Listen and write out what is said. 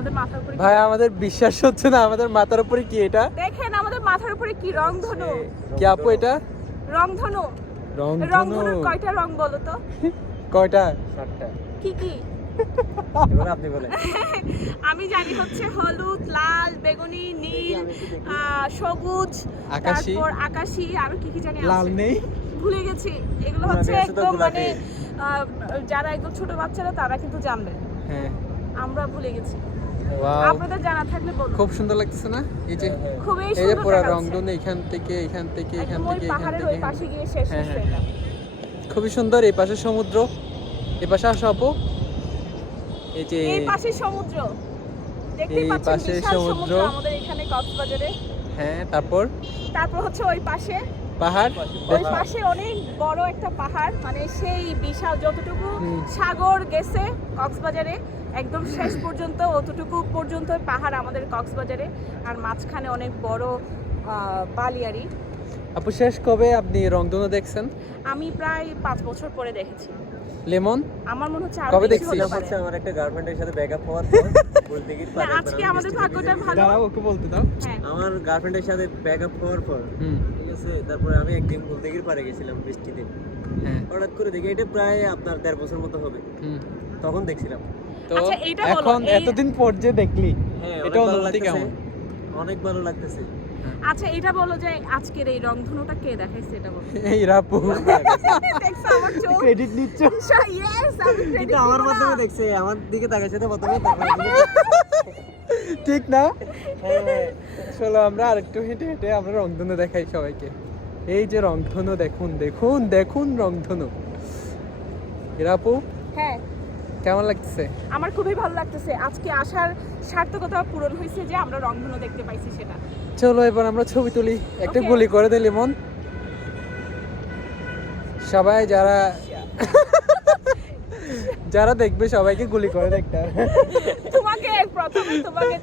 আমাদের মাথার উপরে ভাই আমাদের বিশ্বাস হচ্ছে না, আমাদের মাথার উপরে কি এটা? দেখেন আমাদের মাথার উপরে কি রংধনু। কি আপু এটা? রংধনু। রংধনুর কয়টা রং বলো তো? কয়টা? 7টা। কি কি? এবার আপনি বলেন। আমি জানি হচ্ছে হলুদ, লাল, বেগুনি, নীল, সবুজ, আকাশী। তারপর আকাশী, আর কি কি জানি আছে। লাল নেই। ভুলে গেছি। এগুলো হচ্ছে একদম মানে যারা একদম ছোট বাচ্চারা তারা কিন্তু জানবে। হ্যাঁ। আমরা ভুলে গেছি। ওয়াও। আপনাদের জানা থাকলে বলুন। খুব সুন্দর লাগতেছে না? এই যে খুবই এই যে সুন্দর পুরো দেখাচ্ছে। রংধনু এখান থেকে এখান থেকে এখান একদম ওই থেকে এখান পাহাড়ের থেকে ওই পাশে গিয়ে শেষ হ্যাঁ, হচ্ছে হ্যাঁ। এটা। খুবই সুন্দর। এই পাশে সমুদ্র, এই পাশে আসো আপু। এই যে এই পাশে সমুদ্র দেখতেই এই পাচ্ছেন, পাশে বিশাল সমুদ্র। সমুদ্র আমাদের এখানে কক্সবাজারে। হ্যাঁ, তারপর তারপর হচ্ছে ওই পাশে পাহাড়। ওই পাশে অনেক বড় একটা পাহাড়, মানে সেই বিশাল যতটুকু হুম। সাগর গেছে কক্সবাজারে একদম শেষ পর্যন্ত অতটুকু পর্যন্ত পাহাড় আমাদের কক্সবাজারে, আর মাঝখানে অনেক বড় বালিয়াড়ি। আপু শেষ কবে আপনি রংধনু দেখছেন? আমি প্রায় 5 বছর পরে দেখেছি। লেমন আমার মনে হচ্ছে কবে আরো বেশি দেখছিস? হতে এটা পারে। হচ্ছে আমার একটা গার্লফ্রেন্ডের সাথে ব্রেকআপ হওয়ার পর গোলদিঘির না, পাড়ে আজকে আমাদের ভাগ্যটা ভালো। দাঁড়াও, ওকে বলতে দাও। হ্যাঁ, আমার গার্লফ্রেন্ডের সাথে ব্রেকআপ হওয়ার পর হুম। ঠিক আছে, তারপরে আমি একদিন গোলদিঘির পাড়ে গেছিলাম বৃষ্টিতে। হ্যাঁ। হঠাৎ করে দেখি এটা প্রায় আপনার 1.5 বছর মতো হবে, হুম। তখন দেখছিলাম। তো আচ্ছা, এইটা বলো, এখন এই- এতদিন পর যে দেখলি হ্যাঁ, এটা অনেক ভালো অনুভূতি লাগতেছে, কেমন? অনেক ভালো লাগতেছে। আচ্ছা এটা বলো যে আজকের এই রংধনুটা কে দেখাইছে এটা বলো। এই রাপু দেখছো আমার চোখ? ক্রেডিট নিচ্ছ? ইয়েস, আমি credit কিন্তু আমার দিব না। মাধ্যমে দেখছে, আমার দিকে তাকাইছে তো প্রথমে, তারপরে ঠিক না? চলো আমরা আরেকটু হেঁটে হেঁটে আমরা রংধনু দেখাই সবাইকে। এই যে রংধনু, দেখুন দেখুন দেখুন রংধনু। রাপু হ্যাঁ, কেমন লাগতেছে? আমার খুবই ভালো লাগতেছে। আজকে আসার সার্থকতা পূরণ হয়েছে যে আমরা রংধনু দেখতে পাইছি সেটা। চলো এবার আমরা ছবি তুলি। একটা Okay. গুলি করে দে লিমন। সবাই যারা যারা দেখবে সবাইকে গুলি করে দেখতে হবে। তোমাকে প্রথমে তোমাকে